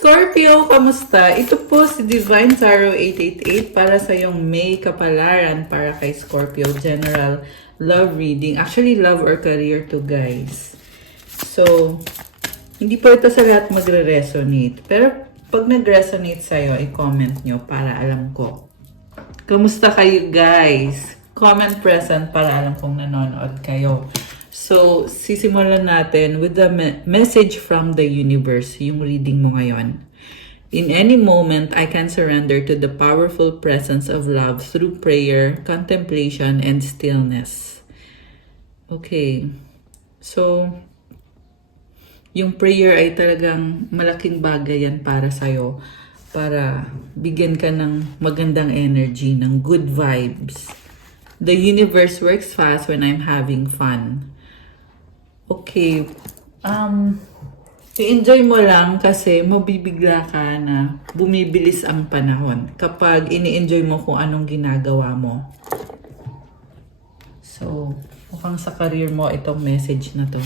Scorpio! Kamusta? Ito po si Divine Tarot 888 para sa yung May Kapalaran para kay Scorpio General Love Reading. Actually, love or career to guys. So, hindi po ito sa lahat magre-resonate. Pero pag nag-resonate sa'yo, i-comment nyo para alam ko. Kamusta kayo guys? Comment present para alam kong nanonood kayo. So, sisimulan natin with the message from the universe, yung reading mo ngayon. In any moment, I can surrender to the powerful presence of love through prayer, contemplation, and stillness. Okay. So, yung prayer ay talagang malaking bagay yan para sa'yo. Para bigyan ka ng magandang energy, ng good vibes. The universe works fast when I'm having fun. Okay. I-enjoy mo lang kasi mabibigla ka na bumibilis ang panahon kapag ini-enjoy mo kung anong ginagawa mo. So, mukhang sa career mo itong message na to.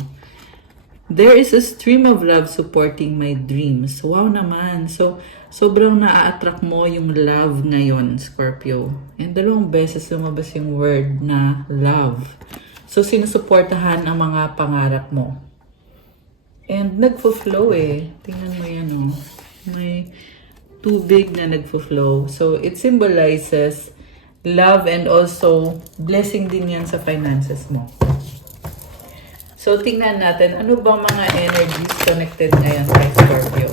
There is a stream of love supporting my dreams. Wow naman. So, sobrang na-attract mo yung love ngayon, Scorpio. And dalawang beses lumabas yung word na love. So, sinusuportahan ang mga pangarap mo. And nagfo-flow eh. Tingnan mo yan oh. May tubig na nagfo-flow. So, it symbolizes love and also blessing din yan sa finances mo. So, tingnan natin, ano bang mga energies connected ngayon kay Scorpio?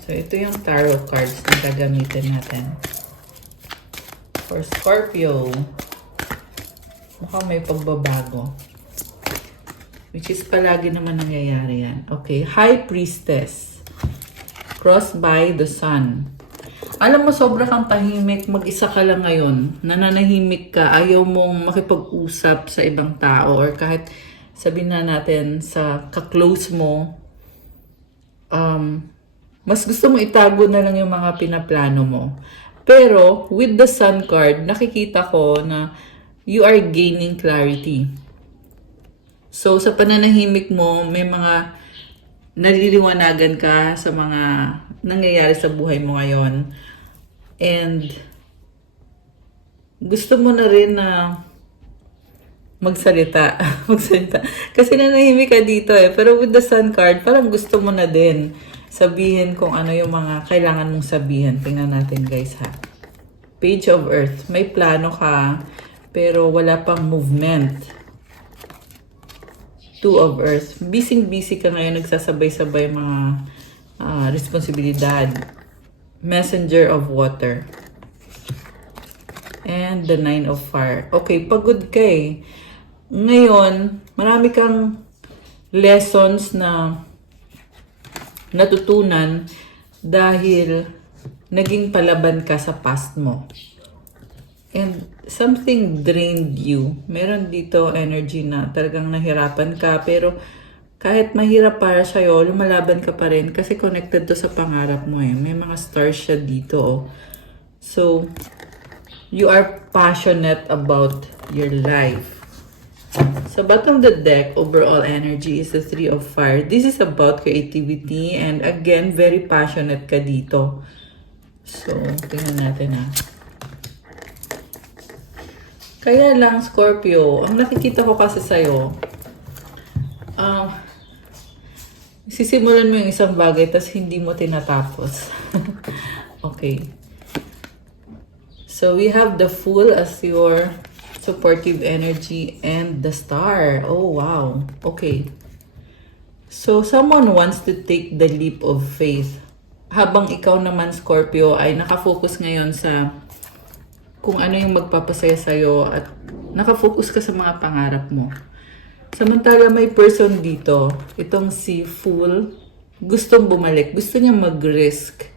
So, ito yung tarot cards na gagamitin natin. For Scorpio, mukhang may pagbabago. Which is palagi naman nangyayari yan. Okay, High Priestess. Crossed by the Sun. Alam mo, sobra kang tahimik. Mag-isa ka lang ngayon. Nananahimik ka. Ayaw mong makipag-usap sa ibang tao. Or kahit sabihin na natin sa ka-close mo, mas gusto mo itago na lang yung mga pinaplano mo. Pero, with the Sun card, nakikita ko na you are gaining clarity. So, sa pananahimik mo, may mga naliliwanagan ka sa mga nangyayari sa buhay mo ngayon. And, gusto mo na rin na magsalita. Magsalita. Kasi nanahimik ka dito eh. Pero with the Sun card, parang gusto mo na din sabihin kung ano yung mga kailangan mong sabihin. Tingnan natin guys ha. Page of Earth. May plano ka, pero wala pang movement. Two of Earth. Busy ka ngayon, nagsasabay-sabay mga responsibilidad. Messenger of Water. And the Nine of Fire. Okay, pagod ka eh. Ngayon, marami kang lessons na natutunan dahil naging palaban ka sa past mo. And something drained you. Meron dito energy na talagang nahirapan ka. Pero kahit mahirap para sa'yo, lumalaban ka pa rin kasi connected to sa pangarap mo eh. May mga stars siya dito oh. So, you are passionate about your life. Sa bottom of the deck, overall energy is the Three of Fire. This is about creativity and again, very passionate ka dito. So, tingnan natin ha. Kaya lang, Scorpio, ang nakikita ko kasi sa'yo, sisimulan mo yung isang bagay tas hindi mo tinatapos. Okay. So, we have the Fool as your supportive energy and the Star. Oh, wow. Okay. So, someone wants to take the leap of faith. Habang ikaw naman, Scorpio, ay nakafocus ngayon sa kung ano yung magpapasaya sa'yo at nakafocus ka sa mga pangarap mo. Samantala, may person dito, itong si Fool, gustong bumalik. Gusto niya mag-risk.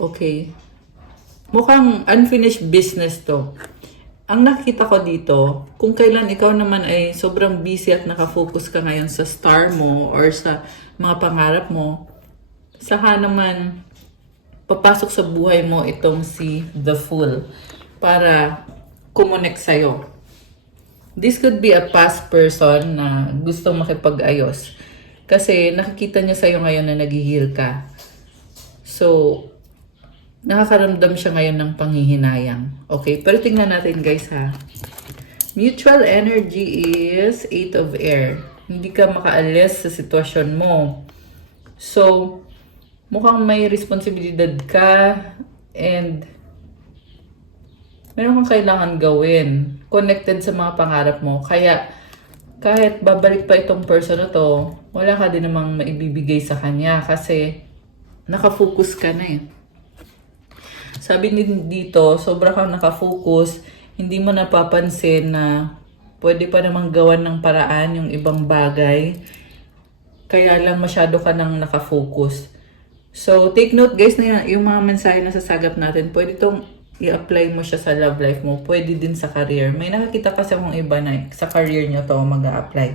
Okay. Mukhang unfinished business to. Ang nakita ko dito, kung kailan ikaw naman ay sobrang busy at nakafocus ka ngayon sa star mo or sa mga pangarap mo, saka naman papasok sa buhay mo itong si The Fool para kumonek sa'yo. This could be a past person na gustong makipag-ayos. Kasi nakikita niya sa'yo ngayon na naghihil ka. So, nakakaramdam siya ngayon ng panghihinayang. Okay, pero tingnan natin guys ha. Mutual energy is 8 of air. Hindi ka makaalis sa sitwasyon mo. So, mukhang may responsibilidad ka and meron kang kailangan gawin. Connected sa mga pangarap mo. Kaya, kahit babalik pa itong person na to, wala ka din namang maibibigay sa kanya kasi nakafocus ka na eh. Sabi dito, sobra kang nakafocus, hindi mo napapansin na pwede pa namang gawan ng paraan yung ibang bagay. Kaya lang masyado ka nang nakafocus. So, take note guys na yung mga mensahe na sasagap natin, pwede itong i-apply mo siya sa love life mo. Pwede din sa career. May nakakita kasi akong iba na sa career nyo to mag-a-apply.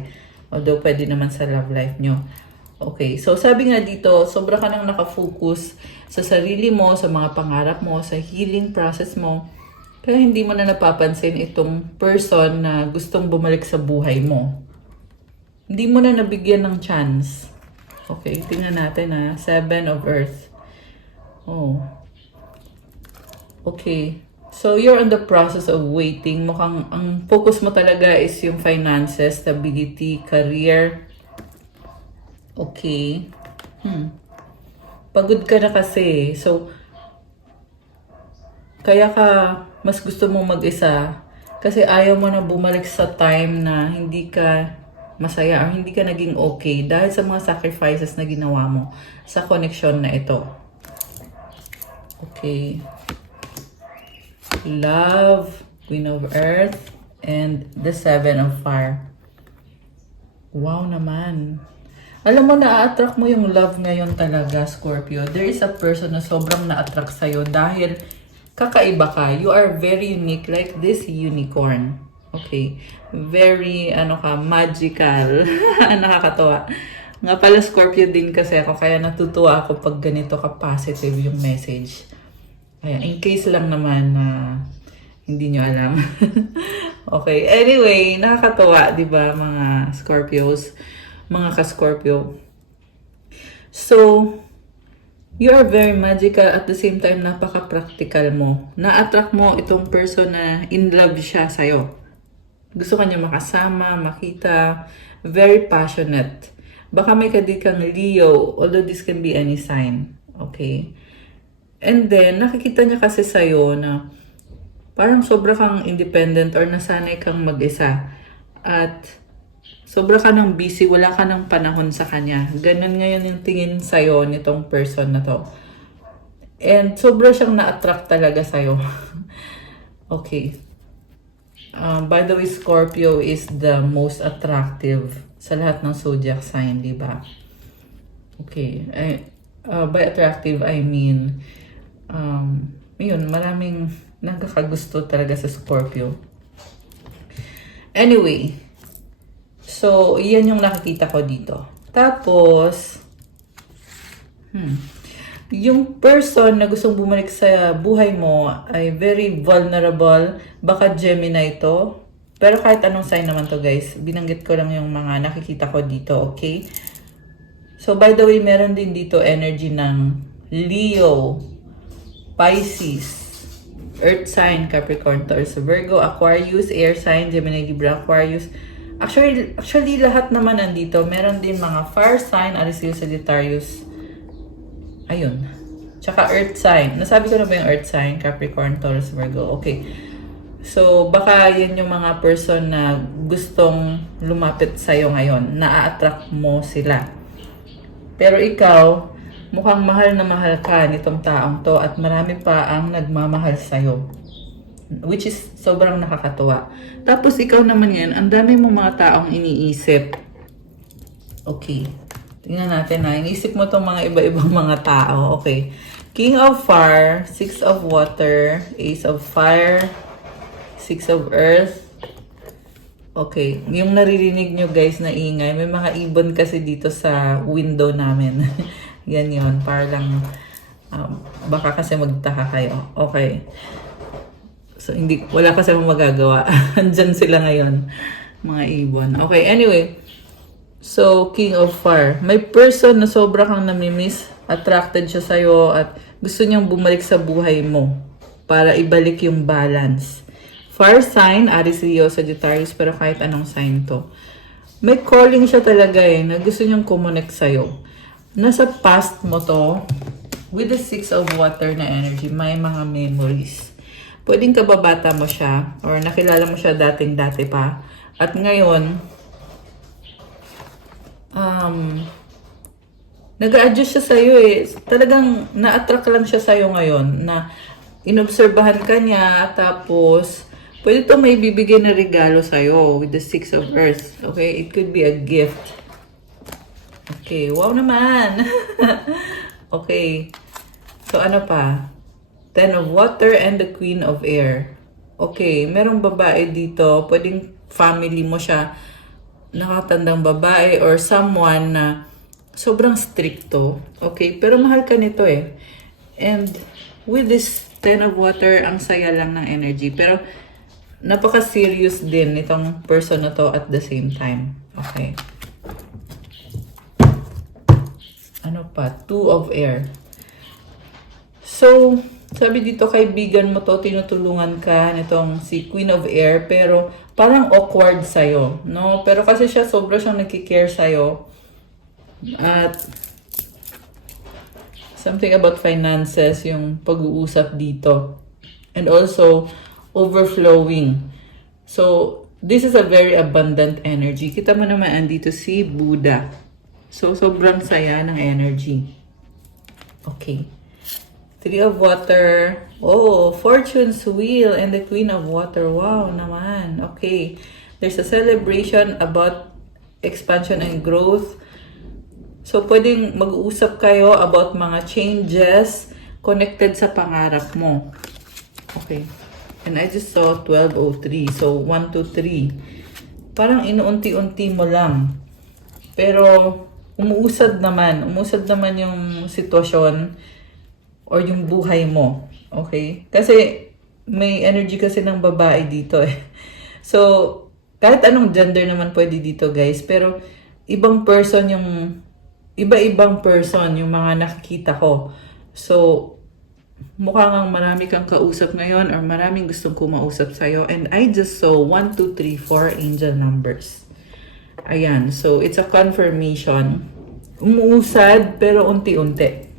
Although, pwede naman sa love life nyo. Okay, so sabi nga dito, sobra ka nang nakafocus sa sarili mo, sa mga pangarap mo, sa healing process mo. Kaya hindi mo na napapansin itong person na gustong bumalik sa buhay mo. Hindi mo na nabigyan ng chance. Okay, tingnan natin ha. 7 of Earth. Oh. Okay. So, you're on the process of waiting. Mukhang ang focus mo talaga is yung finances, stability, career. Okay. Pagod ka na kasi. So, kaya ka mas gusto mong mag-isa kasi ayaw mo na bumalik sa time na hindi ka masaya or hindi ka naging okay dahil sa mga sacrifices na ginawa mo sa connection na ito. Okay. Love, Queen of Earth, and the 7 of Fire. Wow naman. Alam mo, na-attract mo yung love ngayon talaga, Scorpio. There is a person na sobrang na-attract sa'yo dahil kakaiba ka. You are very unique, like this unicorn. Okay. Very, magical. Nakakatawa. Nga pala, Scorpio din kasi ako, kaya natutuwa ako pag ganito ka-positive yung message. Ayan, in case lang naman na hindi nyo alam. Okay. Anyway, nakakatawa, di ba, mga Scorpios? Mga ka-Scorpio. So, you are very magical at the same time napaka-practical mo. Na-attract mo itong person na in love siya sa'yo. Gusto ka niya makasama, makita. Very passionate. Baka may kadikang Leo, although this can be any sign. Okay? And then, nakikita niya kasi sa'yo na parang sobra kang independent or nasanay kang mag-isa. At sobra ka nang busy, wala ka nang panahon sa kanya. Ganun ngayon yung tingin sa'yo nitong person na to. And sobra siyang na-attract talaga sa'yo. Okay. By the way, Scorpio is the most attractive sa lahat ng zodiac sign, di ba? Okay. By attractive, I mean, yun, maraming nagkakagusto talaga sa Scorpio. Anyway, so, yan yung nakikita ko dito. Tapos, yung person na gustong bumalik sa buhay mo ay very vulnerable. Baka Gemini ito. Pero kahit anong sign naman to guys. Binanggit ko lang yung mga nakikita ko dito, okay? So, by the way, meron din dito energy ng Leo, Pisces, Earth sign, Capricorn, Taurus, Virgo, Aquarius, Air sign, Gemini, Libra, Aquarius. Actually, lahat naman nandito. Meron din mga fire sign, Aries, Sagittarius. Ayun. Tsaka earth sign. Nasabi ko na ba yung earth sign? Capricorn, Taurus, Virgo. Okay. So, baka yan yung mga person na gustong lumapit sa'yo ngayon. Na-attract mo sila. Pero ikaw, mukhang mahal na mahal ka nitong taong to at marami pa ang nagmamahal sa'yo. Which is sobrang nakakatuwa. Tapos ikaw naman yan, ang dami mong mga taong iniisip. Okay. Tingnan natin na. Iniisip mo itong mga iba-ibang mga tao. Okay. King of Fire, 6 of Water, Ace of Fire, 6 of Earth. Okay. Yung naririnig nyo guys na ingay, may mga ibon kasi dito sa window namin. Yan yun. Para lang, baka kasi magtaka kayo. Okay. So, wala kasi akong magagawa. Andyan sila ngayon, mga ibon. Okay, anyway. So, King of Fire. May person na sobra kang namimiss, attracted siya sa'yo, at gusto niyang bumalik sa buhay mo para ibalik yung balance. Fire sign, Aries, Leo, Sagittarius, pero kahit anong sign to. May calling siya talaga na gusto niyang connect sa'yo. Nasa past mo to, with the 6 of water na energy, may mga memories. Pwedeng kababata mo siya, or nakilala mo siya dating-dati pa, at ngayon, nag-a-adjust siya sa'yo Talagang na-attract lang siya sa'yo ngayon na inobserbahan ka niya, tapos pwede ito may bibigay na regalo sa'yo with the 6 of Earth. Okay? It could be a gift. Okay. Wow naman! Okay. So, ano pa? 10 of Water and the Queen of Air. Okay. Merong babae dito. Pwedeng family mo siya. Nakatandang babae or someone na sobrang stricto. Okay? Pero mahal ka nito And with this 10 of Water, ang saya lang ng energy. Pero napaka-serious din itong person na to at the same time. Okay? Ano pa? 2 of Air. So, sabi dito, kaibigan mo to, tinutulungan ka nitong si Queen of Air, pero parang awkward sa'yo, no? Pero kasi siya, sobra siyang nagkikare sa'yo. At something about finances, yung pag-uusap dito. And also, overflowing. So, this is a very abundant energy. Kita mo naman, andito si Buddha. So, sobrang saya ng energy. Okay. 3 of Water. Oh, Fortune's Wheel and the Queen of Water. Wow naman. Okay. There's a celebration about expansion and growth. So, pwedeng mag-uusap kayo about mga changes connected sa pangarap mo. Okay. And I just saw 1203. So, 1, 2, 3. Parang inuunti-unti mo lang. Pero, umuusad naman yung sitwasyon or yung buhay mo. Okay? Kasi may energy kasi ng babae dito So, kahit anong gender naman pwede dito, guys. Pero, iba-ibang person yung mga nakikita ko. So, mukhang marami kang kausap ngayon or maraming gustong kumausap sa'yo. And I just saw 1, 2, 3, 4 angel numbers. Ayan. So, it's a confirmation. Umuusad, pero unti-unti.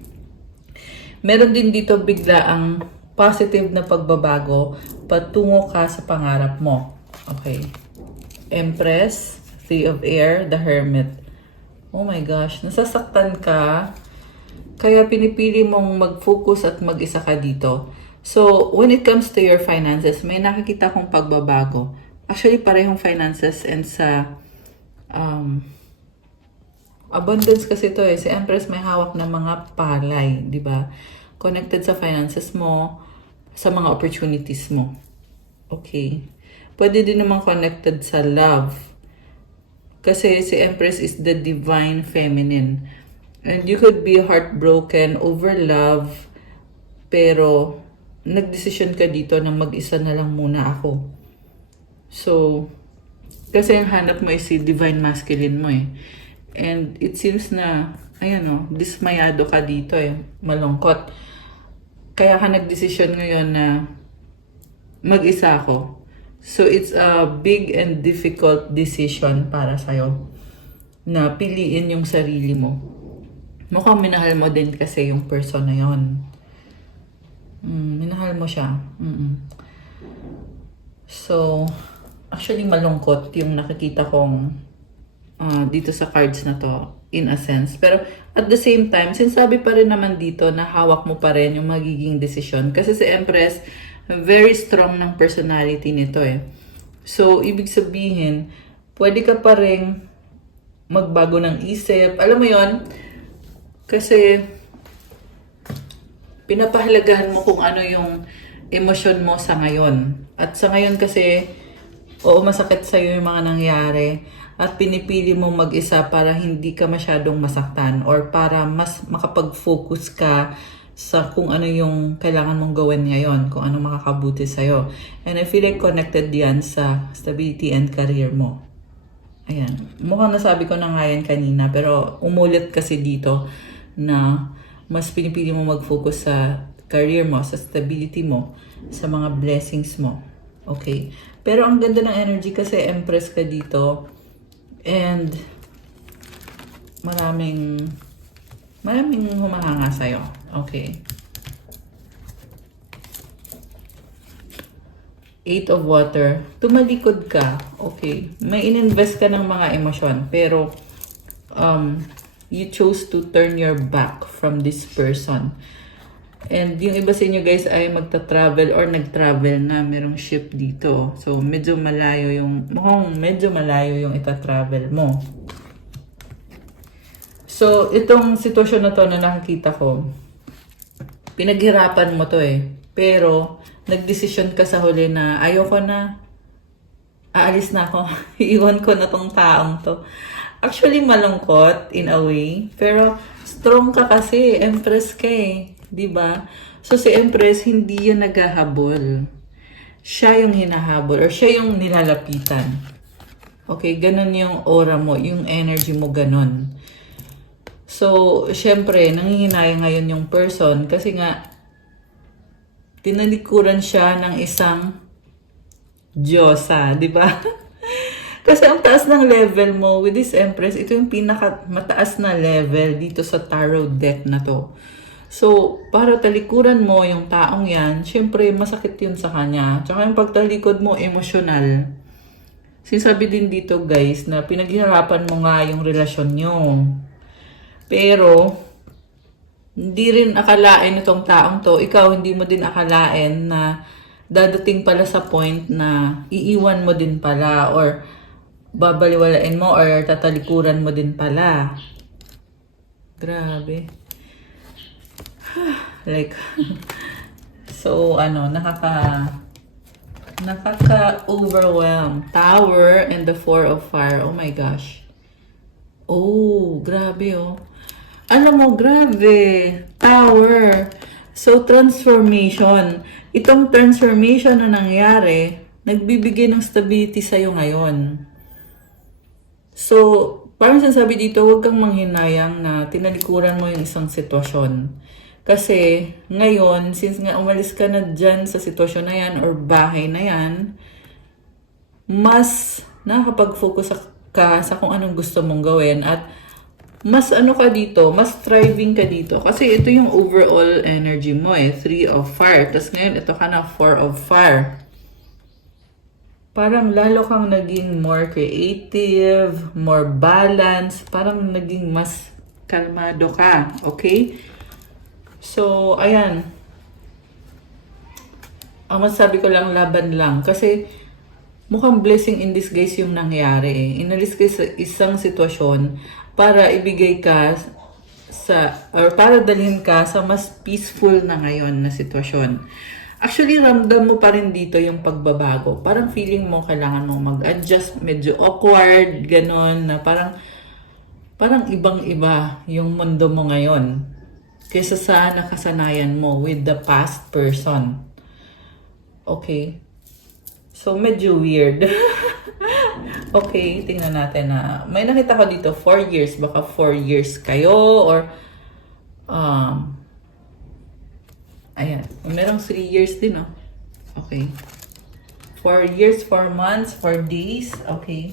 Meron din dito bigla ang positive na pagbabago patungo ka sa pangarap mo. Okay. Empress, 3 of Air, the Hermit. Oh my gosh, nasasaktan ka. Kaya pinipili mong mag-focus at mag-isa ka dito. So, when it comes to your finances, may nakikita kong pagbabago. Actually, parehong finances and sa abundance kasi to Si Empress may hawak ng mga palay, di ba? Connected sa finances mo, sa mga opportunities mo. Okay. Pwede din naman connected sa love. Kasi si Empress is the divine feminine. And you could be heartbroken over love, pero nagdesisyon ka dito na mag-isa na lang muna ako. So, kasi ang hanap mo is si divine masculine mo And it seems na, dismayado ka dito malungkot. Kaya ka nagdesisyon ngayon na mag-isa ako. So, it's a big and difficult decision para sa'yo na piliin yung sarili mo. Mukhang minahal mo din kasi yung person na yon. Minahal mo siya. So, actually malungkot yung nakikita kong dito sa cards na to, in a sense. Pero at the same time, sinasabi pa rin naman dito na hawak mo pa rin yung magiging desisyon. Kasi si Empress, very strong ng personality nito So, ibig sabihin, pwede ka pa rin magbago ng isip. Alam mo yon kasi pinapahalagahan mo kung ano yung emosyon mo sa ngayon. At sa ngayon kasi, oo, masakit sa'yo yung mga nangyari. At pinipili mong mag-isa para hindi ka masyadong masaktan or para mas makapag-focus ka sa kung ano yung kailangan mong gawin ngayon, kung ano makakabuti sa'yo. And I feel like connected yan sa stability and career mo. Ayan. Mukhang nasabi ko na nga yan kanina, pero umulit kasi dito na mas pinipili mo mag-focus sa career mo, sa stability mo, sa mga blessings mo. Okay? Pero ang ganda ng energy kasi Empress ka dito and maraming humahanga sa'yo. Okay? Eight of Water, tumalikod ka, okay. May ininvest ka ng mga emosyon, pero you chose to turn your back from this person. And yung iba sa inyo guys ay magta-travel or nag-travel na, merong ship dito. So, medyo malayo yung ita-travel mo. So, itong sitwasyon na to na nakikita ko, pinaghirapan mo to eh. Pero, nagdesisyon ka sa huli na ayoko na, aalis na ako, iiwan ko na tong taong to. Actually, malungkot in a way, pero strong ka kasi, Empress ka eh, di ba? So, si Empress, hindi yan naghahabol. Siya yung hinahabol or siya yung nilalapitan. Okay, ganun yung aura mo, yung energy mo ganun. So, syempre, nangihinayang ngayon yung person kasi nga, tinalikuran siya ng isang Diyosa, di ba? Kasi ang taas ng level mo with this Empress, ito yung pinaka mataas na level dito sa tarot deck na to. So, para talikuran mo yung taong yan, syempre masakit yun sa kanya. Tsaka yung pagtalikod mo, emosyonal. Sinasabi din dito guys na pinaghirapan mo nga yung relasyon nyo. Pero, hindi rin akalain itong taong to, ikaw hindi mo din akalain na dadating pala sa point na iiwan mo din pala or babaliwalain mo or tatalikuran mo din pala. Grabe. Like, so nakaka-overwhelm. Tower and the Four of Fire. Oh my gosh. Oh, grabe oh. Alam mo, grabe. Tower. So, transformation. Itong transformation na nangyari, nagbibigay ng stability sa'yo ngayon. So, parang sinasabi dito, huwag kang manghinayang na tinalikuran mo yung isang sitwasyon. Kasi, ngayon, since nga umalis ka na dyan sa sitwasyon na yan or bahay na yan, mas nakakapag-focus ka sa kung anong gusto mong gawin at mas ka dito, mas thriving ka dito. Kasi ito yung overall energy mo eh. 3 of Fire. Tapos ngayon, ito ka na 4 of Fire. Parang lalo kang naging more creative, more balanced. Parang naging mas kalmado ka. Okay? So, ayan. Ang masasabi ko lang, laban lang. Kasi mukhang blessing in disguise yung nangyari eh. Inalis ka sa isang sitwasyon para ibigay ka or para dalhin ka sa mas peaceful na ngayon na sitwasyon. Actually, ramdam mo pa rin dito yung pagbabago. Parang feeling mo kailangan mo mag-adjust, medyo awkward, ganon, na parang ibang-iba yung mundo mo ngayon kaysa sa nakasanayan mo with the past person. Okay? So, medyo weird. Okay, tingnan natin na may nakita ko dito 4 years, baka 4 years kayo or ayan, merong 3 years din oh. Okay. 4 years, 4 months, 4 days. Okay.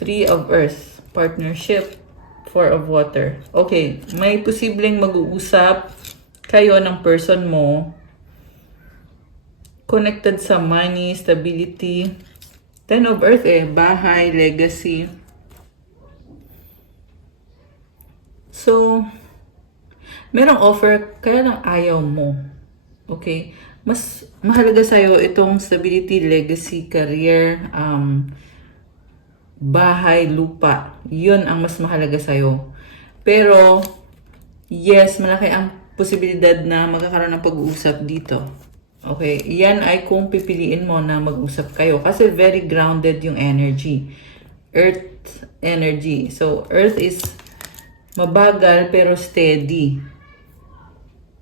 3 of Earth, partnership, 4 of Water. Okay, may posibleng mag-uusap kayo ng person mo connected sa money, stability. 10 of Earth bahay, legacy. So, merong offer, kaya lang ayaw mo. Okay? Mas mahalaga sa'yo itong stability, legacy, career, bahay, lupa. Yun ang mas mahalaga sa'yo. Pero, yes, malaki ang posibilidad na magkakaroon ng pag-uusap dito. Okay, yan ay kung pipiliin mo na mag-usap kayo kasi very grounded yung energy. Earth energy. So, Earth is mabagal pero steady.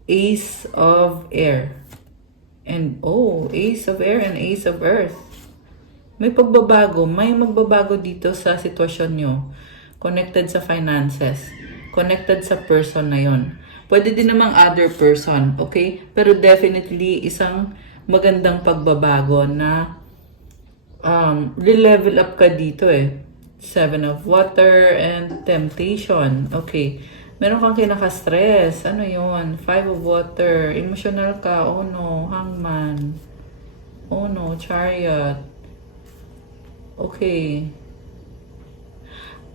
Ace of Air. And, Ace of Air and Ace of Earth. May pagbabago, may magbabago dito sa sitwasyon nyo. Connected sa finances, connected sa person na yon. Pwede din namang other person, okay? Pero definitely, isang magandang pagbabago na re-level up ka dito eh. Seven of Water and Temptation. Okay. Meron kang kinaka-stress. Ano yon? Five of Water. Emotional ka. Oh no. Hangman. Oh no. Chariot. Okay.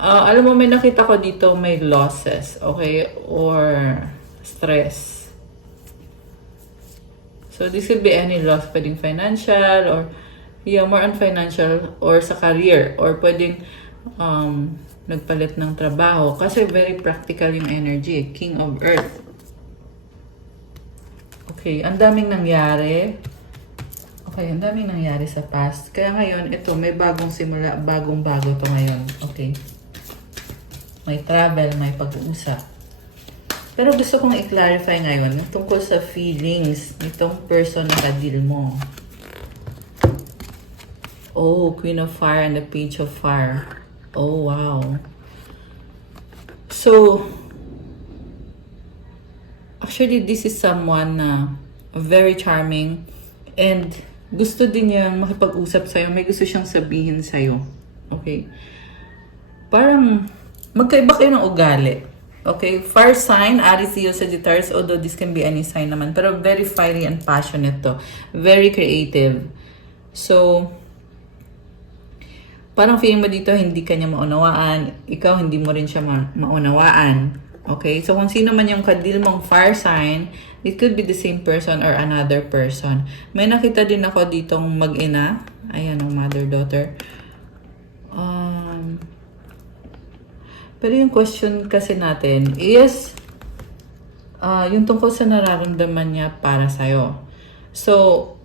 Alam mo, may nakita ko dito may losses. Okay? Or stress. So, this could be any loss. Pwedeng financial or more on financial or sa career. Or pwedeng nagpalit ng trabaho. Kasi very practical yung energy. King of Earth. Okay. Ang daming nangyari. Okay. Ang daming nangyari sa past. Kaya ngayon, ito, may bagong simula. Bagong-bago to ngayon. Okay. May travel, may pag-uusap. Pero gusto kong i-clarify ngayon tungkol sa feelings nitong person na ka-deal mo. Oh, Queen of Fire and the Page of Fire. Oh, wow. So, actually, this is someone na very charming and gusto din niyang makipag-usap sa'yo. May gusto siyang sabihin sa'yo. Okay? Parang magkaiba kayo ng ugali. Okay? Fire sign, Aries, Leo, Sagittarius, although this can be any sign naman. Pero very fiery and passionate to. Very creative. So, parang feeling mo dito, hindi ka niya maunawaan. Ikaw, hindi mo rin siya maunawaan. Okay? So, kung sino man yung kadil mong fire sign, it could be the same person or another person. May nakita din ako ditong mag-ina. Ayan, ang mother-daughter. Pero yung question kasi natin is, yung tungkol sa nararamdaman niya para sa'yo. So,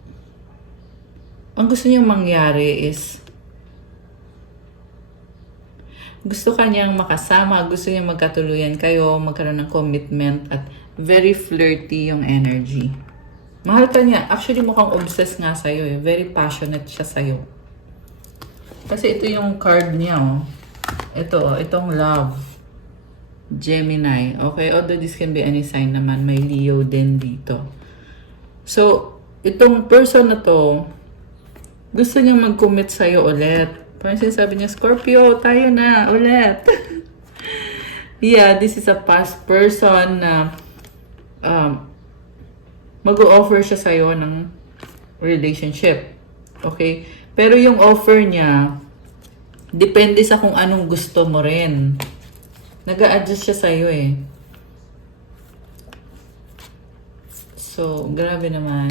ang gusto niyang mangyari is, gusto kanyang makasama, gusto niyang magkatuluyan kayo, magkaroon ng commitment, at very flirty yung energy. Mahal ka niya. Actually, mukhang obsessed nga sa'yo eh. Very passionate siya sa'yo. Kasi ito yung card niya oh. Ito, itong love. Gemini. Okay, although this can be any sign naman, may Leo din dito. So, itong person na to, gusto niyang mag-commit sa'yo ulit. Parang sinasabi niya, Scorpio, tayo na ulit. Yeah, this is a past person na mag-o-offer siya sa'yo ng relationship. Okay? Pero yung offer niya, depende sa kung anong gusto mo rin. Nag-a-adjust siya sa'yo eh. So, grabe naman.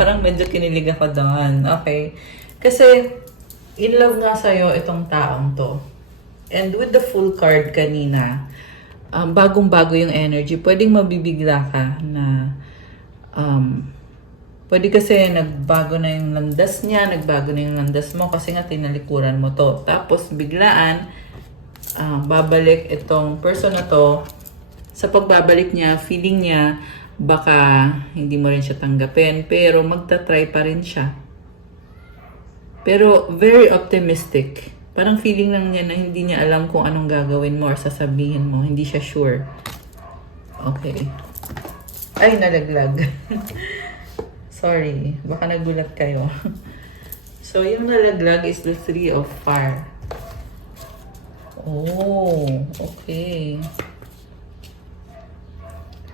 Parang medyo kinilig ako doon. Okay. Kasi, in love nga sa'yo itong taong to. And with the full card kanina, bagong-bago yung energy. Pwedeng mabibigla ka na pwede kasi nagbago na yung landas niya, nagbago na yung landas mo kasi nga tinalikuran mo to. Tapos biglaan, babalik itong person na to. Sa pagbabalik niya, feeling niya, baka hindi mo rin siya tanggapin, pero magta-try pa rin siya. Pero very optimistic. Parang feeling lang niya na hindi niya alam kung anong gagawin mo or sasabihin mo. Hindi siya sure. Okay. Ay, nalaglag. Sorry. Baka nagulat kayo. So, yung nalaglag is the 3 of Fire. Oh, okay.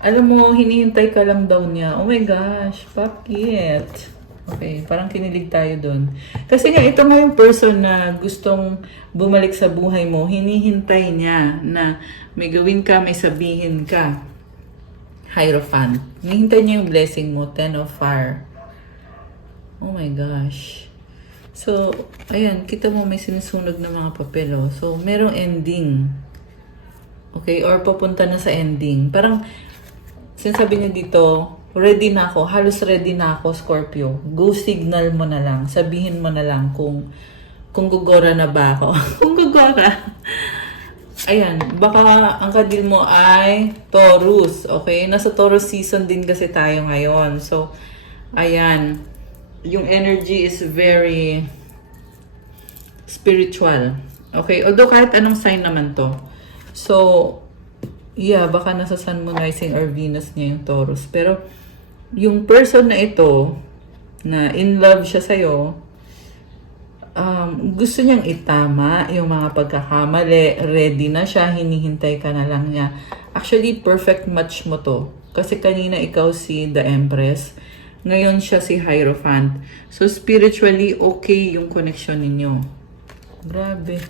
Alam mo, hinihintay ka lang daw niya. Oh my gosh, bakit? Okay, parang kinilig tayo dun. Kasi nga, ito nga yung person na gustong bumalik sa buhay mo, hinihintay niya na may gawin ka, may sabihin ka. Hierophant. Hinihintay niya yung blessing mo, 10 of Fire. Oh my gosh. So, ayan, kita mo may sinusunog na mga papel, oh. So, merong ending. Okay, or papunta na sa ending. Parang, sinasabi niya dito, ready na ako, halos ready na ako, Scorpio. Go signal mo na lang, sabihin mo na lang kung gugora na ba ako. Kung gugora. Ayan, baka ang kadil mo ay Taurus, okay? Nasa Taurus season din kasi tayo ngayon. So, ayan, yung energy is very spiritual. Okay? Although kahit anong sign naman to. So, yeah, baka nasa Sun, Moon, Rising, or Venus niya yung Taurus. Pero, yung person na ito, na in love siya sa'yo, gusto niyang itama yung mga pagkakamali, ready na siya, hinihintay ka na lang niya. Actually, perfect match mo to. Kasi kanina ikaw si The Empress, ngayon siya si Hierophant. So, spiritually, okay yung connection ninyo. Grabe.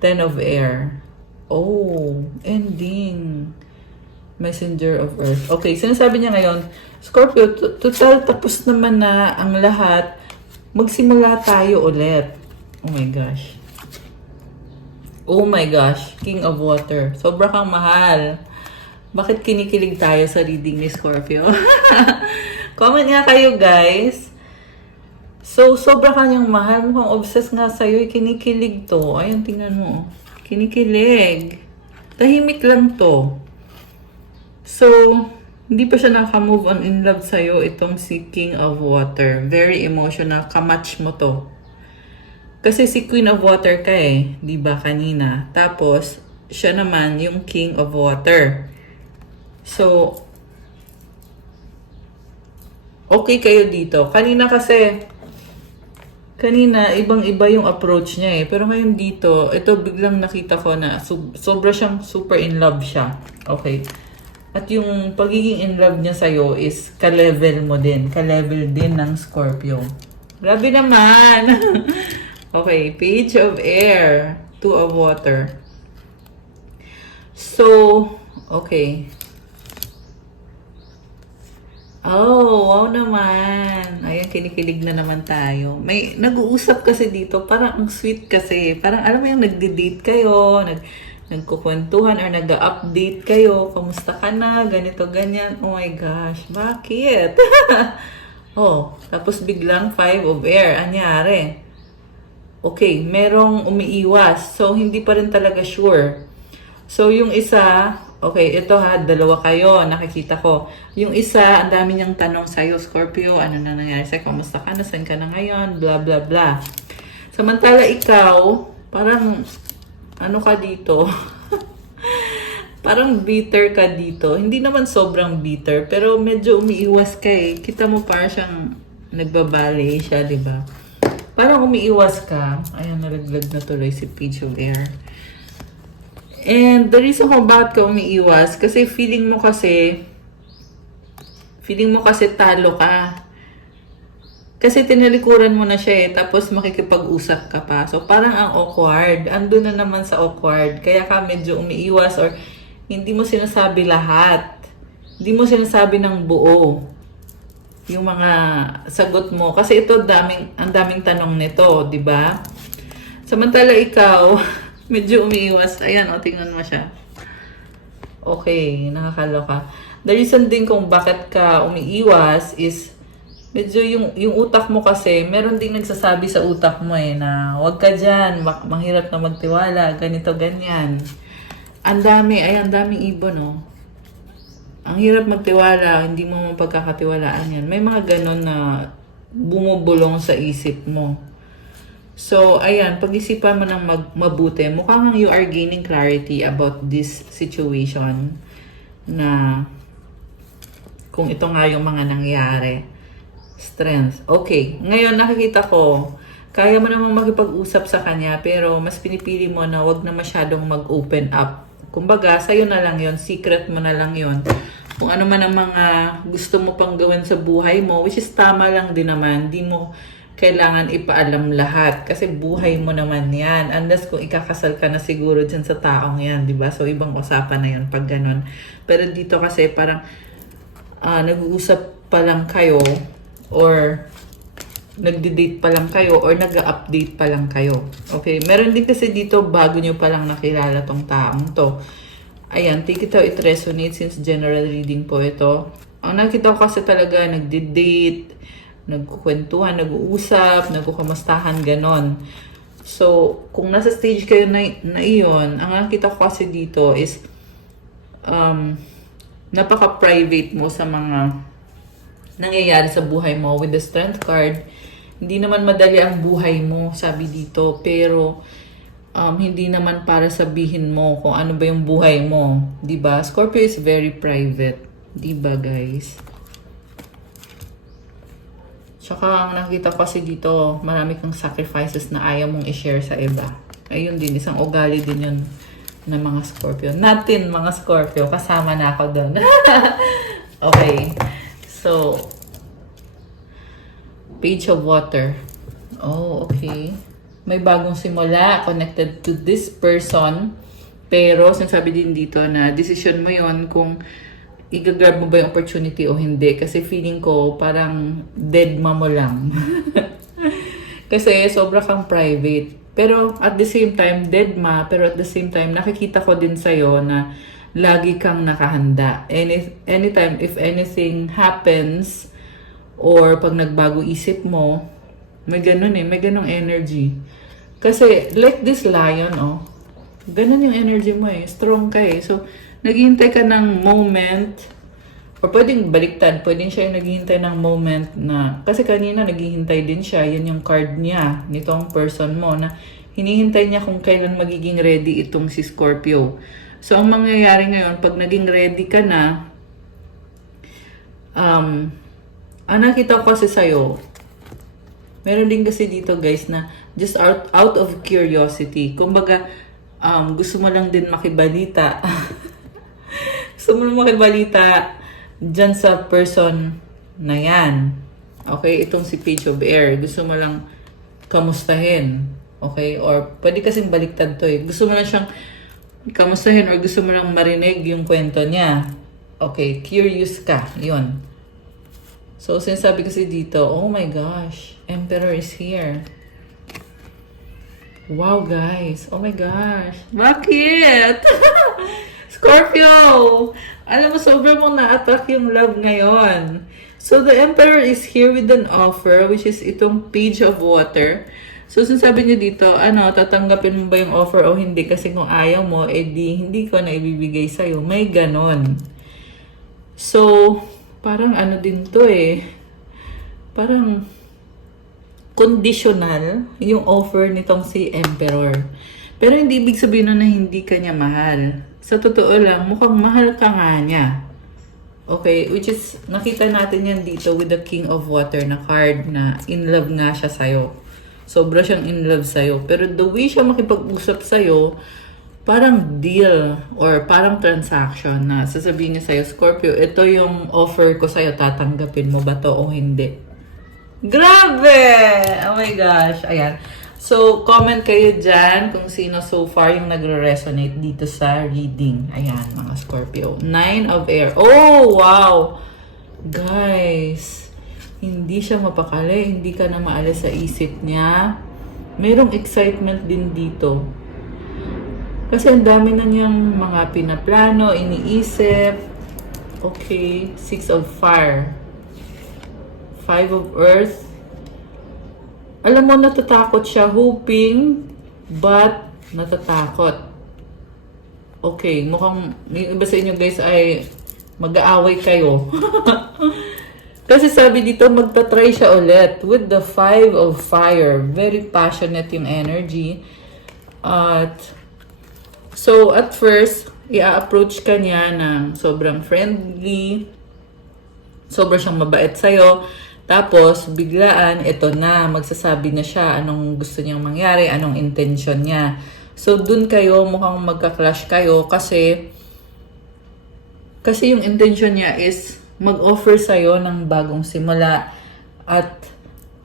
Ten of Air. Oh, ending. Messenger of Earth. Okay, sinasabi niya ngayon, Scorpio, total tapos naman na ang lahat. Magsimula tayo ulit. Oh my gosh. Oh my gosh. King of Water. Sobra kang mahal. Bakit kinikilig tayo sa reading ni Scorpio? Comment nga kayo, guys. So, sobra kanyang mahal. Mukhang obsessed nga sa'yo. Kinikilig to. Ayun, tingnan mo. Kinikilig. Tahimik lang to. So, hindi pa siya naka-move on in love sa'yo, itong si King of Water. Very emotional. Kamatch mo to. Kasi si Queen of Water ka eh. Diba kanina? Tapos, siya naman yung King of Water. So, okay kayo dito. Kanina, ibang-iba yung approach niya eh. Pero ngayon dito, ito biglang nakita ko na sobra siyang super in love siya. Okay. At yung pagiging in love niya sa'yo is ka-level mo din. Ka-level din ng Scorpio. Grabe naman! Okay, Page of Air. Two of Water. So, okay. Oh, wow naman. Ayan, kinikilig na naman tayo. May nag-uusap kasi dito. Parang ang sweet kasi. Parang alam mo yung nagde-date kayo, nagkukwentuhan or nag-update kayo. Kamusta ka na? Ganito, ganyan. Oh my gosh, bakit? Oh, tapos biglang 5 of Air. Anyari? Okay, merong umiiwas. So, hindi pa rin talaga sure. So, yung isa, okay, ito ha, dalawa kayo, nakikita ko. Yung isa, ang dami niyang tanong sa'yo, Scorpio, ano na nangyari sa'yo? Kamusta ka? Nasaan ka na ngayon? Blah, blah, blah. Samantala ikaw, parang ano ka dito? Parang bitter ka dito. Hindi naman sobrang bitter, pero medyo umiiwas ka eh. Kita mo parang siyang nagbabale siya, di ba? Parang umiiwas ka. Ayan, nalaglag na tuloy si Page of Air. And the reason kung bakit ka umiiwas, kasi feeling mo kasi talo ka. Kasi tinalikuran mo na siya eh, tapos makikipag-usap ka pa. So, parang ang awkward. Ando na naman sa awkward. Kaya ka medyo umiiwas or hindi mo sinasabi lahat. Hindi mo sinasabi ng buo yung mga sagot mo. Kasi ito, ang daming tanong nito, di ba? Samantala ikaw, medyo umiiwas. Ayan, o, tingnan mo siya. Okay, nakakaloka. The reason din kung bakit ka umiiwas is medyo yung utak mo kasi, meron ding nagsasabi sa utak mo eh na huwag ka dyan, mahirap na magtiwala, ganito, ganyan. Ang daming ibon no. Ang hirap magtiwala, hindi mo mapagkakatiwalaan yan. May mga ganon na bumubulong sa isip mo. So, ayan, pag-isipan mo ng mabuti, mukhang you are gaining clarity about this situation na kung ito nga yung mga nangyari. Strength. Okay. Ngayon, nakikita ko, kaya mo namang makipag-usap sa kanya, pero mas pinipili mo na wag na masyadong mag-open up. Kumbaga, sa'yo na lang yon, secret mo na lang yon. Kung ano man ang mga gusto mo pang gawin sa buhay mo, which is tama lang din naman, di mo kailangan ipaalam lahat. Kasi buhay mo naman yan. Unless kung ikakasal ka na siguro dyan sa taong yan, di ba? So, ibang usapan na yun pag ganun. Pero dito kasi parang nag-uusap pa lang kayo or nagde-date pa lang kayo or nag-update pa lang kayo. Okay, meron din kasi dito bago nyo pa lang nakilala tong taong to. Ayan, take it how it resonates since general reading po ito. Ang nakita ko kasi talaga nagde-date, nagkukwentuhan, nag-uusap, nagkukamustahan, ganon. So, kung nasa stage kayo na iyon, ang nakita ko kasi dito is napaka-private mo sa mga nangyayari sa buhay mo with the Strength card Hindi naman madali ang buhay mo, sabi dito. Pero, hindi naman para sabihin mo kung ano ba yung buhay mo. 'Di ba? Scorpio is very private. 'Di ba, guys? Tsaka, ang nakita ko kasi dito, marami kang sacrifices na ayaw mong i-share sa iba. Ayun din, isang ugali din yun ng mga Scorpio. Natin, mga Scorpio, kasama na ako doon. Okay. So, Page of Water. Oh, okay. May bagong simula connected to this person. Pero, sinasabi din dito na decision mo yon kung i-grab mo ba yung opportunity o hindi. Kasi feeling ko, parang dead ma mo lang. Kasi sobra kang private. Pero at the same time, dead ma. Pero at the same time, nakikita ko din sa'yo na lagi kang nakahanda. Anytime, if anything happens, or pag nagbago isip mo, may ganun may ganung energy. Kasi like this lion, ganun yung energy mo strong ka So, naghihintay ka ng moment, or pwedeng baliktad, pwedeng siya yung naghihintay ng moment na, kasi kanina naghihintay din siya, yan yung card niya, nitong person mo, na hinihintay niya kung kailan magiging ready itong si Scorpio. So, ang mangyayari ngayon, pag naging ready ka na, ang nakita ko kasi sa'yo, meron din kasi dito guys na just out of curiosity. Kumbaga, gusto mo lang din makibalita. Gusto mo lang makibalita dyan sa person na yan. Okay? Itong si Page of Air. Gusto mo lang kamustahin. Okay? Or pwede kasing baliktad to Gusto mo lang siyang kamustahin or gusto mo lang marinig yung kwento niya. Okay? Curious ka. Yun. So, sinasabi kasi dito, oh my gosh, Emperor is here. Wow, guys. Oh my gosh. Bakit? Scorpio! Alam mo, sobrang mong na-attack yung love ngayon. So, the Emperor is here with an offer, which is itong Page of Water. So, sinasabi niyo dito, tatanggapin mo ba yung offer o hindi? Kasi kung ayaw mo, hindi ko na ibibigay sa'yo. May ganon. So, parang din to parang conditional yung offer nitong si Emperor. Pero hindi ibig sabihin na hindi ka niya mahal. Sa totoo lang, mukhang mahal ka nga niya. Okay, which is, nakita natin yan dito with the King of Water na card na in love nga siya sa'yo. Sobra siyang in love sa'yo. Pero the way siya makipag-usap sa'yo, parang deal or parang transaction na sasabihin niya sa'yo, Scorpio, ito yung offer ko sa'yo, tatanggapin mo ba to o hindi? Grabe! Oh my gosh. Ayan. So, comment kayo dyan kung sino so far yung nagre-resonate dito sa reading. Ayan, mga Scorpio. 9 of Air. Oh, wow! Guys, hindi siya mapakali. Hindi ka na maalis sa isip niya. Merong excitement din dito. Kasi ang dami na niyang mga pinaplano, iniisip. Okay, 6 of Fire. 5 of Earth. Alam mo, natatakot siya. Hoping, but natatakot. Okay, mukhang yung iba sa inyo guys ay mag-aaway kayo. Kasi sabi dito, magta-try siya ulit with the 5 of Fire. Very passionate yung energy. So, at first, i-approach ka niya ng sobrang friendly. Sobrang siyang mabait sa'yo. Tapos, biglaan, ito na, magsasabi na siya anong gusto niyang mangyari, anong intention niya. So, dun kayo, mukhang magka-clash kayo kasi yung intention niya is mag-offer sa'yo ng bagong simula at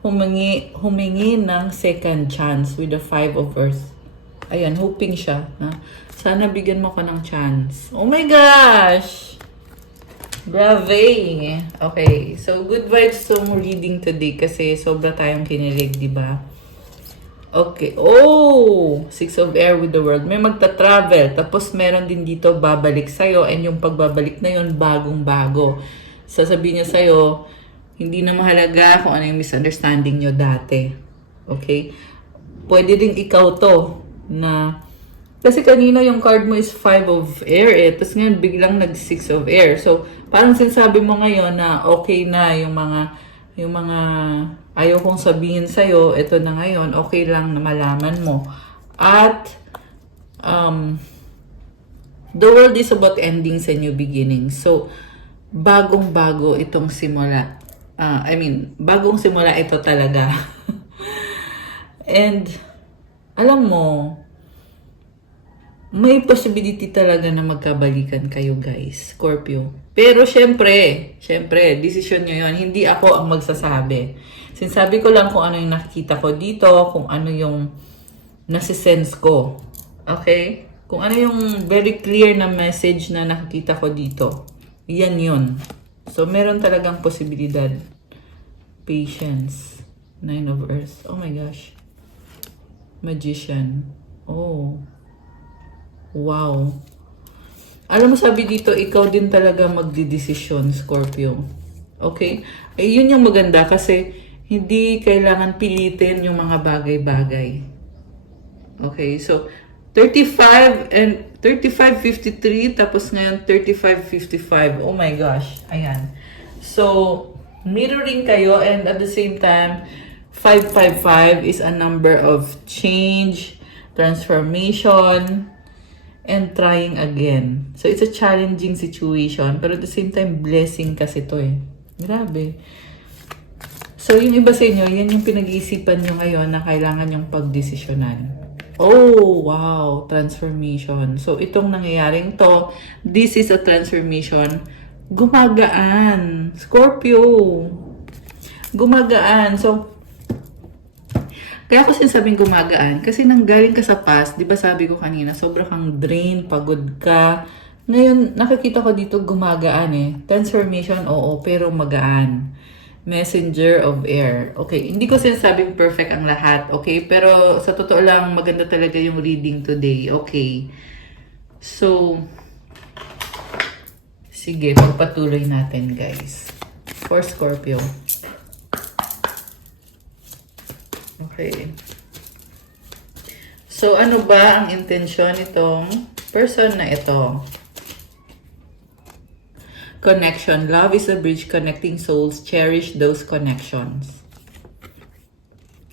humingi ng second chance with the 5 of Earth. Ayan, hoping siya. Sana bigyan mo ka ng chance. Oh my gosh! Brave! Okay, so good vibes tong reading today kasi sobra tayong kinilig, di ba? Okay, oh! 6 of Air with the World. May magta-travel, tapos meron din dito babalik sa'yo, and yung pagbabalik na yun, bagong-bago. Sasabihin niya sa'yo, hindi na mahalaga kung ano yung misunderstanding nyo dati. Okay? Pwede din ikaw to, na kasi kanina yung card mo is 5 of Air tapos ngayon biglang nag 6 of Air. So, parang sinasabi mo ngayon na okay na yung mga yung mga ayaw kong sabihin sa'yo, ito na ngayon, okay lang na malaman mo. At, the world is about endings and new beginnings. So, bagong-bago itong simula. Bagong simula ito talaga. And, alam mo, may possibility talaga na magkabalikan kayo, guys, Scorpio. Pero syempre, decision nyo yun. Hindi ako ang magsasabi. Sinasabi ko lang kung ano yung nakikita ko dito, kung ano yung nasisense ko. Okay? Kung ano yung very clear na message na nakikita ko dito. Yan yun. So, meron talagang posibilidad. Patience. 9 of Earths. Oh my gosh. Magician. Oh. Wow. Alam mo, sabi dito, ikaw din talaga magdidesisyon, Scorpio. Okay? Yun yung maganda kasi hindi kailangan pilitin yung mga bagay-bagay. Okay? So, 35:53, tapos ngayon 35:55. Oh my gosh. Ayan. So, mirroring kayo, and at the same time, 555 is a number of change, transformation, and trying again. So, it's a challenging situation, pero at the same time, blessing kasi to eh. Grabe. So, yung iba sa inyo, yan yung pinag-iisipan nyo ngayon na kailangan yung pagdesisyonan. Oh, wow. Transformation. So, itong nangyayaring to, this is a transformation. Gumagaan. Scorpio. Gumagaan. So, kaya ako sinasabing gumagaan, kasi nanggaling ka sa past, di ba sabi ko kanina, sobrang kang drain, pagod ka. Ngayon, nakikita ko dito gumagaan eh. Transformation, oo, pero magaan. Messenger of air. Okay, hindi ko sinasabing perfect ang lahat, okay? Pero sa totoo lang, maganda talaga yung reading today, okay? So, sige, pagpatuloy natin, guys. For Scorpio. Okay. So, ano ba ang intensyon nitong person na ito? Connection. Love is a bridge connecting souls. Cherish those connections.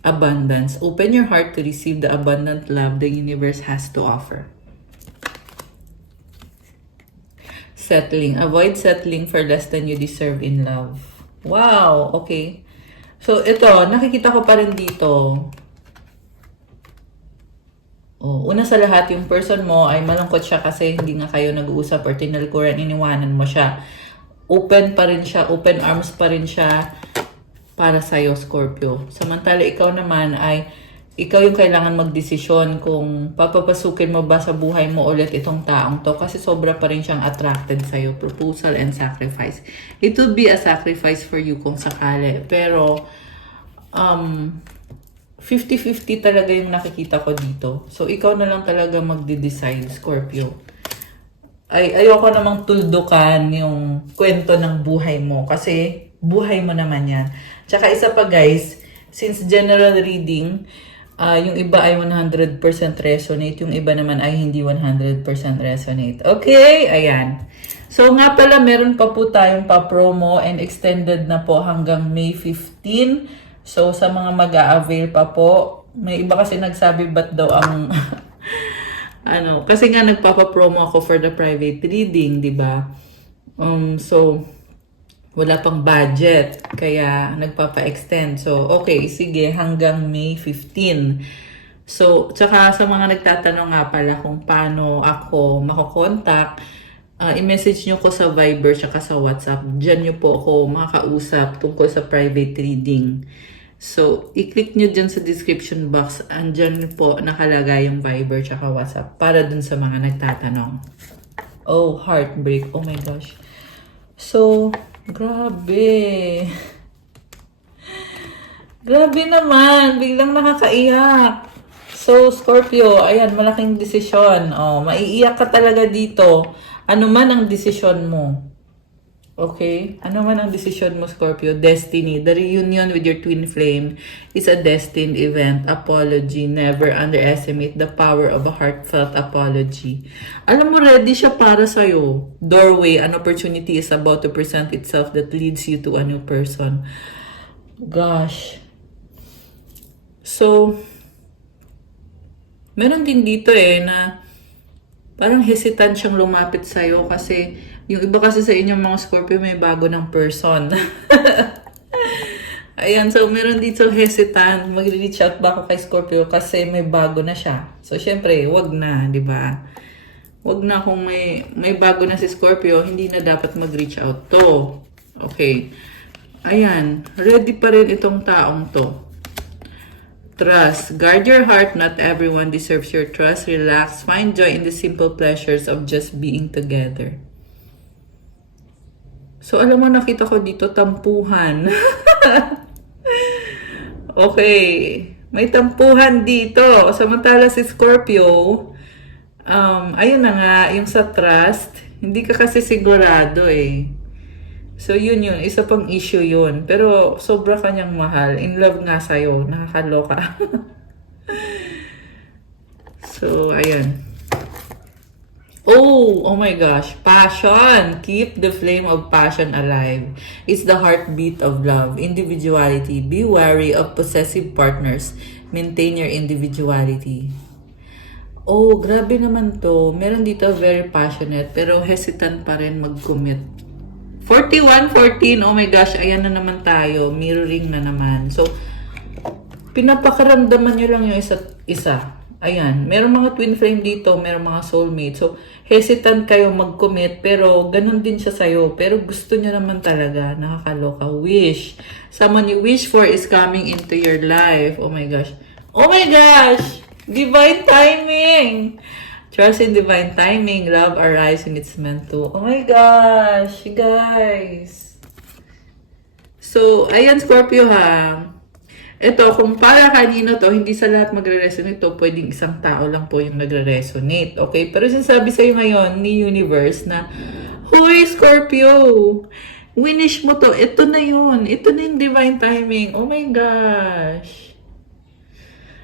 Abundance. Open your heart to receive the abundant love the universe has to offer. Settling. Avoid settling for less than you deserve in love. Wow! Okay. So, ito, nakikita ko pa rin dito. Oh, una sa lahat, yung person mo ay malungkot siya kasi hindi nga kayo nag-uusap or tinalikuran, iniwanan mo siya. Open pa rin siya, open arms pa rin siya para sa'yo, Scorpio. Samantala, ikaw naman ay, ikaw yung kailangan magdesisyon kung papapasukin mo ba sa buhay mo ulit itong taong to kasi sobra pa rin siyang attracted sa'yo. Proposal and sacrifice. It will be a sacrifice for you kung sakali. Pero, 50-50 talaga yung nakikita ko dito. So, ikaw na lang talaga magde-decide, Scorpio. Ayoko namang tuldukan yung kwento ng buhay mo kasi buhay mo naman yan. Tsaka isa pa guys, since general reading, yung iba ay 100% resonate, yung iba naman ay hindi 100% resonate. Okay? Ayan. So nga pala, meron pa po tayong pa-promo and extended na po hanggang May 15. So sa mga mag-a-avail pa po, may iba kasi nagsabi ba't daw ang kasi nga nagpapa-promo ako for the private reading, di ba? So wala pang budget, kaya nagpapa-extend. So okay, sige, hanggang May 15. So tsaka sa mga nagtatanong nga pala kung paano ako makokontak, i-message nyo ko sa Viber tsaka sa WhatsApp. Diyan nyo po ako makakausap tungkol sa private reading. So, i-click nyo dyan sa description box. Andyan po nakalagay yung Viber tsaka WhatsApp para dun sa mga nagtatanong. Oh, heartbreak. Oh my gosh. So, grabe. Grabe naman. Biglang nakakaiyak. So, Scorpio, ayan, malaking desisyon. Oh, maiiyak ka talaga dito. Ano man ang desisyon mo. Okay? Ano man ang desisyon mo, Scorpio? Destiny. The reunion with your twin flame is a destined event. Apology. Never underestimate the power of a heartfelt apology. Alam mo, ready siya para sa'yo. Doorway. An opportunity is about to present itself that leads you to a new person. Gosh. So, meron din dito na parang hesitant siyang lumapit sa'yo kasi yung iba kasi sa inyong mga Scorpio may bago ng person. Ayan, so meron dito hesitant. Mag-reach out ba ako kay Scorpio kasi may bago na siya. So, syempre, wag na, di ba? Wag na kung may bago na si Scorpio, hindi na dapat mag-reach out to. Okay. Ayan, ready pa rin itong taong to. Trust. Guard your heart. Not everyone deserves your trust. Relax. Find joy in the simple pleasures of just being together. So, alam mo, nakita ko dito, tampuhan. Okay. May tampuhan dito. Samantala si Scorpio, ayun na nga, yung sa trust, hindi ka kasi sigurado So, yun. Isa pang issue yun. Pero, sobra kanyang mahal. In love nga sa'yo. Nakakaloka. So, ayan. Oh my gosh. Passion. Keep the flame of passion alive. It's the heartbeat of love. Individuality. Be wary of possessive partners. Maintain your individuality. Oh, grabe naman to. Meron dito very passionate pero hesitant pa rin mag-commit. 41-14, oh my gosh, ayan na naman tayo. Mirroring na naman. So, pinapakaramdaman nyo lang yung isa't isa. Ayan, meron mga twin flame dito, meron mga soulmate. So, hesitant kayo mag-commit, pero ganun din siya sa'yo. Pero gusto nyo naman talaga, nakakaloka. Wish. Someone you wish for is coming into your life. Oh my gosh. Oh my gosh! Divine timing! Trust in divine timing. Love arrives when it's meant to. Oh my gosh, guys. So, ayan Scorpio ha. Ito, kung para kanino to, hindi sa lahat magre-resonate to, pwedeng isang tao lang po yung nagre-resonate. Okay? Pero sinasabi sa'yo ngayon ni Universe na, Hoy Scorpio, winish mo to. Ito na yun. Ito na yung divine timing. Oh my gosh.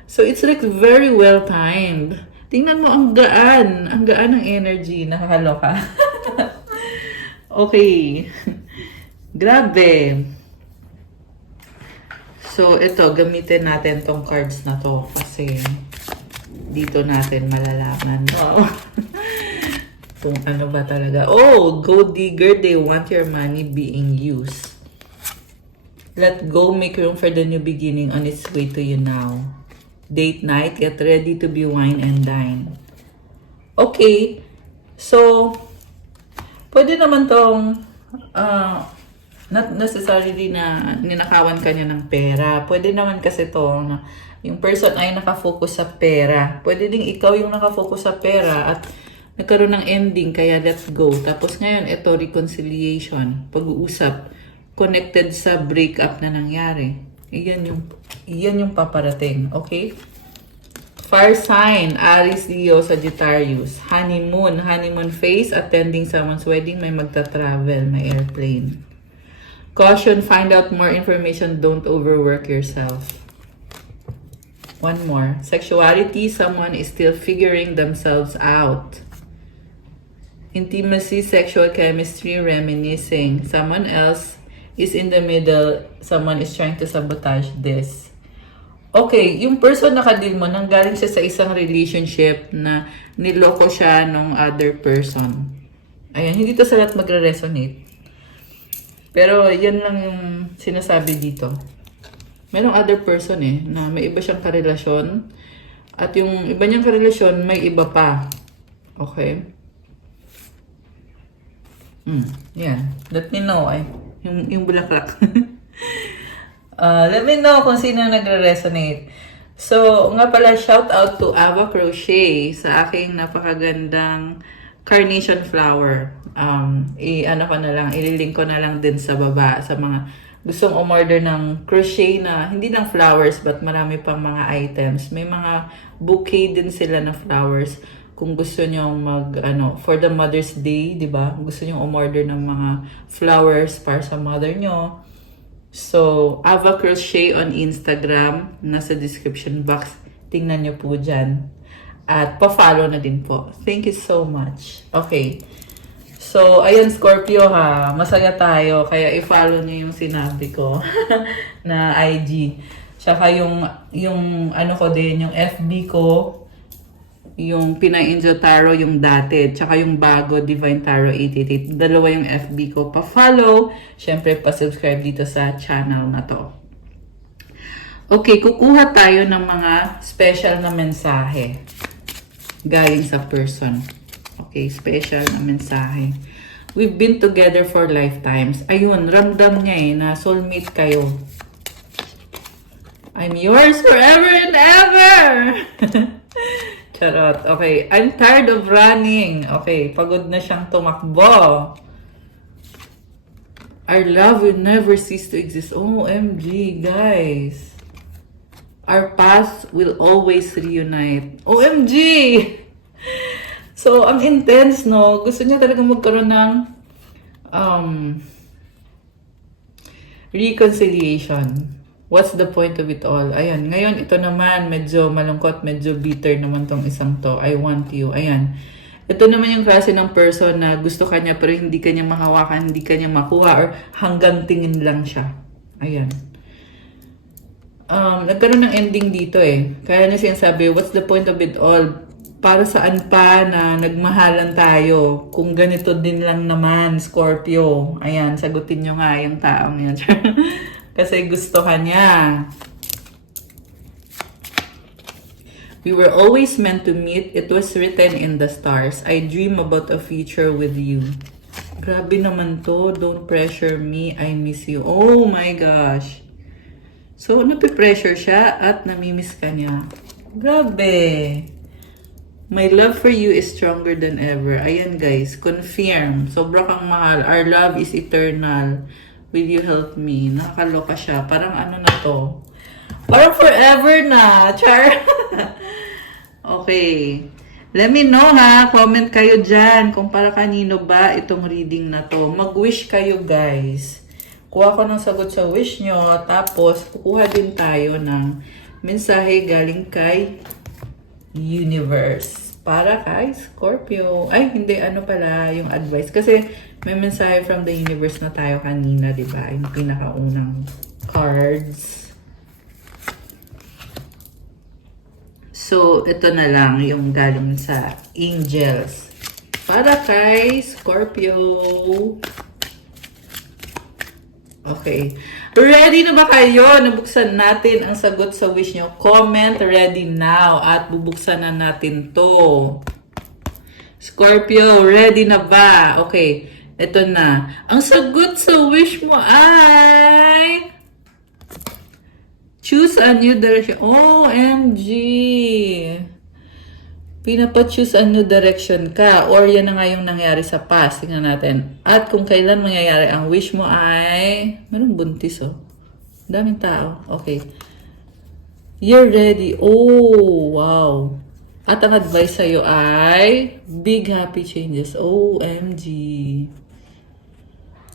So, it's like very well timed. Tingnan mo, ang gaan. Ang gaan ng energy. Nakakaloka. Okay. Grabe. So, ito, gamitin natin tong cards na to. Kasi, dito natin malalaman, no? Kung ano ba talaga. Oh, gold digger. They want your money being used. Let go, make room for the new beginning on its way to you now. Date night, get ready to be wine and dine. Okay. So, pwede naman tong not necessarily na ninakawan ka niya ng pera. Pwede naman kasi to na yung person ay nakafocus sa pera. Pwede ding ikaw yung nakafocus sa pera at nagkaroon ng ending kaya let's go. Tapos ngayon, ito reconciliation, pag-uusap, connected sa breakup na nangyari. Iyan yung paparating, okay? Fire sign, Aries, Leo, Sagittarius. Honeymoon phase, attending someone's wedding, may magta-travel, may airplane. Caution, find out more information, don't overwork yourself. One more. Sexuality, someone is still figuring themselves out. Intimacy, sexual chemistry, reminiscing. Someone else is in the middle, someone is trying to sabotage this. Okay, yung person na kadil mo, nanggaling siya sa isang relationship na niloko siya ng other person. Ayan, hindi to sa lahat magre-resonate. Pero yan lang yung sinasabi dito. Merong other person na may iba siyang karelasyon. At yung iba niyang karelasyon, may iba pa. Okay? Yan. Let me know yung bulaklak. Let me know kung sino nagre-resonate. So, nga pala, shout out to Ava Crochet sa aking napakagandang carnation flower. Ano ko na lang, ililink ko na lang din sa baba sa mga gustong umorder ng crochet na hindi lang flowers but marami pang mga items. May mga bouquet din sila na flowers. Kung gusto nyo for the Mother's Day, di ba? Gusto nyo umorder ng mga flowers para sa mother nyo. So, Ava Crochet on Instagram, nasa description box. Tingnan nyo po dyan. At pa-follow na din po. Thank you so much. Okay. So, ayan, Scorpio ha. Masaya tayo. Kaya i-follow niyo yung sinabi ko na IG. Tsaka yung ano ko din, yung FB ko, yung Pinay Angel Tarot, yung dati. Tsaka yung bago, Divine Tarot 888. Dalawa yung FB ko. Pa-follow. Syempre, pa-subscribe dito sa channel na to. Okay, kukuha tayo ng mga special na mensahe galing sa person. Okay, special na mensahe. We've been together for lifetimes. Ayun, ramdam niya na soulmate kayo. I'm yours forever and ever! Charot. Okay, I'm tired of running. Okay, pagod na siyang tumakbo. Our love will never cease to exist. OMG, guys. Our paths will always reunite. OMG! So, ang intense, no? Gusto niya talaga magkaroon ng reconciliation. What's the point of it all? Ayan. Ngayon, ito naman, medyo malungkot, medyo bitter naman tong isang to. I want you. Ayan. Ito naman yung klase ng person na gusto ka niya pero hindi ka niya mahawakan, hindi ka niya makuha, or hanggang tingin lang siya. Ayan. Nagkaroon ng ending dito eh. Kaya niya sinasabi, what's the point of it all? Para saan pa na nagmahalan tayo? Kung ganito din lang naman, Scorpio. Ayan, sagutin nyo nga yung taong yan. Kasi gusto ka niya. We were always meant to meet. It was written in the stars. I dream about a future with you. Grabe naman to. Don't pressure me. I miss you. Oh my gosh. So, napipressure siya at namimiss ka niya. Grabe. My love for you is stronger than ever. Ayan guys, confirm. Sobra kang mahal. Our love is eternal. Will you help me? Nakakaloka siya. Parang ano na to? Parang forever na. Char. Okay. Let me know ha. Comment kayo dyan kung para kanino ba itong reading na to. Mag-wish kayo guys. Kuha ko ng sagot sa wish nyo. Tapos, kukuha din tayo ng mensahe galing kay Universe. Para kay Scorpio. Ay, hindi. Ano pala yung advice. Kasi may mensahe from the universe na tayo kanina, di ba? Yung pinakaunang cards. So, ito na lang yung galing sa angels. Para kay Scorpio. Okay. Ready na ba kayo? Nabuksan natin ang sagot sa wish nyo. Comment ready now at bubuksan na natin to. Scorpio, ready na ba? Okay. Ito na. Ang sagot sa wish mo ay choose a new direction. OMG! Pinapa-choose a new direction ka or yan na nga yung nangyari sa past. Tingnan natin. At kung kailan mangyayari ang wish mo ay merong buntis oh. Daming tao. Okay. You're ready. Oh, wow. At ang advice sa'yo ay big happy changes. OMG.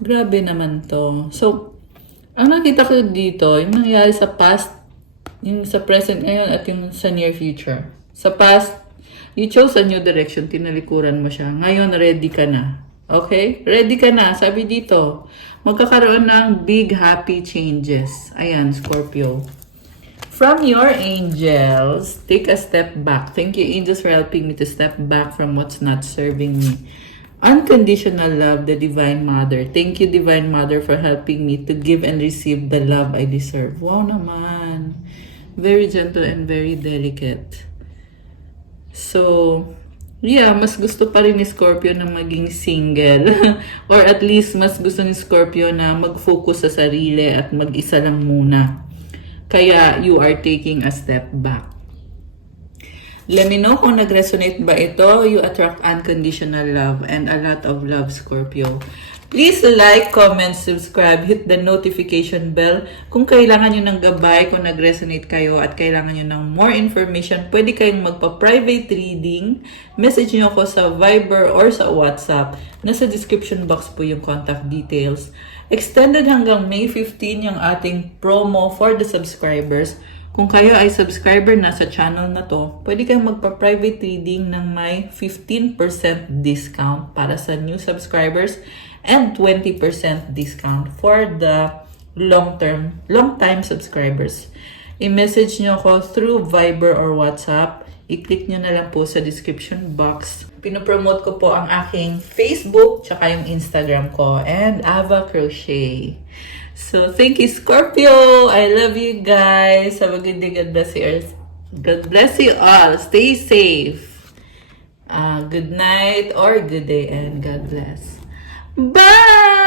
Grabe naman to. So, ang nakita ko dito, yung nangyayari sa past, yung sa present ngayon at yung sa near future. Sa past, you chose a new direction, tinalikuran mo siya. Ngayon, ready ka na. Okay? Ready ka na. Sabi dito, magkakaroon ng big happy changes. Ayan, Scorpio. From your angels, take a step back. Thank you, angels, for helping me to step back from what's not serving me. Unconditional love, the Divine Mother. Thank you, Divine Mother, for helping me to give and receive the love I deserve. Wow naman. Very gentle and very delicate. So, yeah, mas gusto pa rin ni Scorpio na maging single. Or at least, mas gusto ni Scorpio na mag-focus sa sarili at mag-isa lang muna. Kaya, you are taking a step back. Let me know kung nag-resonate ba ito. You attract unconditional love and a lot of love, Scorpio. Please like, comment, subscribe, hit the notification bell. Kung kailangan nyo ng gabay, kung nag-resonate kayo at kailangan nyo ng more information, pwede kayong magpa-private reading. Message nyo ako sa Viber or sa WhatsApp. Nasa description box po yung contact details. Extended hanggang May 15 yung ating promo for the subscribers. kung kayo ay subscriber na sa channel na to, pwede kayong magpa-private reading ng may 15% discount para sa new subscribers and 20% discount for the long-time subscribers. I-message nyo ako through Viber or WhatsApp. I-click nyo na lang po sa description box. Pinopromote ko po ang aking Facebook tsaka yung Instagram ko and Ava Crochet. So, thank you, Scorpio. I love you guys. Have a good day. God bless you. God bless you all. Stay safe. Good night or good day and God bless. Bye!